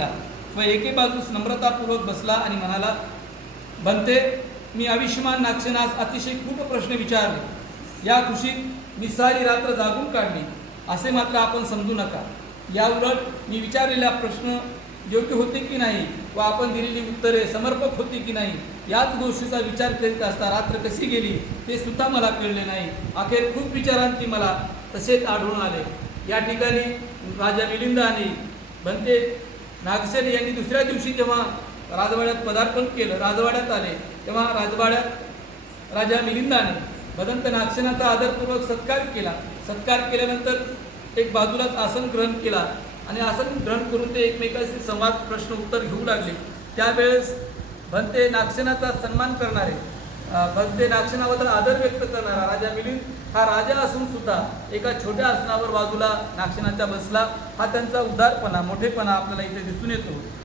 केला व एके बाजूस नम्रतापूर्वक बसला आणि म्हणाला, बनते, मी आयुष्यमान नागसेनास अतिशय खूप प्रश्न विचारले. या खुशीत मी सारी रात्र जागून काढली असे मात्र आपण समजू नका. याउलट मी विचारलेल्या प्रश्न योग्य होते की नाही व आपण दिलेली उत्तरे समर्पक होती की नाही याच गोष्टीचा विचार करीत असता रात्र कशी गेली ते सुद्धा मला कळले नाही. अखेर खूप विचारांती मला तसेच आढळून आले. या ठिकाणी राजा मिलिंद आणि बनते नागसेन यांनी दुसऱ्या दिवशी जेव्हा राजवाड्यात पदार्पण केलं, राजवाड्यात आले, तेव्हा राजवाड्यात राजा मिलिंदाने भदंत नागसेनाचा आदरपूर्वक सत्कार केला. सत्कार केल्यानंतर एक बाजूलाच आसन ग्रहण केला आणि आसन ग्रहण करून ते एकमेकांशी संवाद प्रश्न उत्तर घेऊ लागले. त्यावेळेस भंते नागसेनाचा सन्मान करणारे, भंते नागसेनाबद्दल आदर व्यक्त करणारा राजा मिलिंद हा राजा असून सुद्धा एका छोट्या आसनावर बाजूला नागसेनाच्या बसला. हा त्यांचा उदारपणा, मोठेपणा आपल्याला इथे दिसून येतो.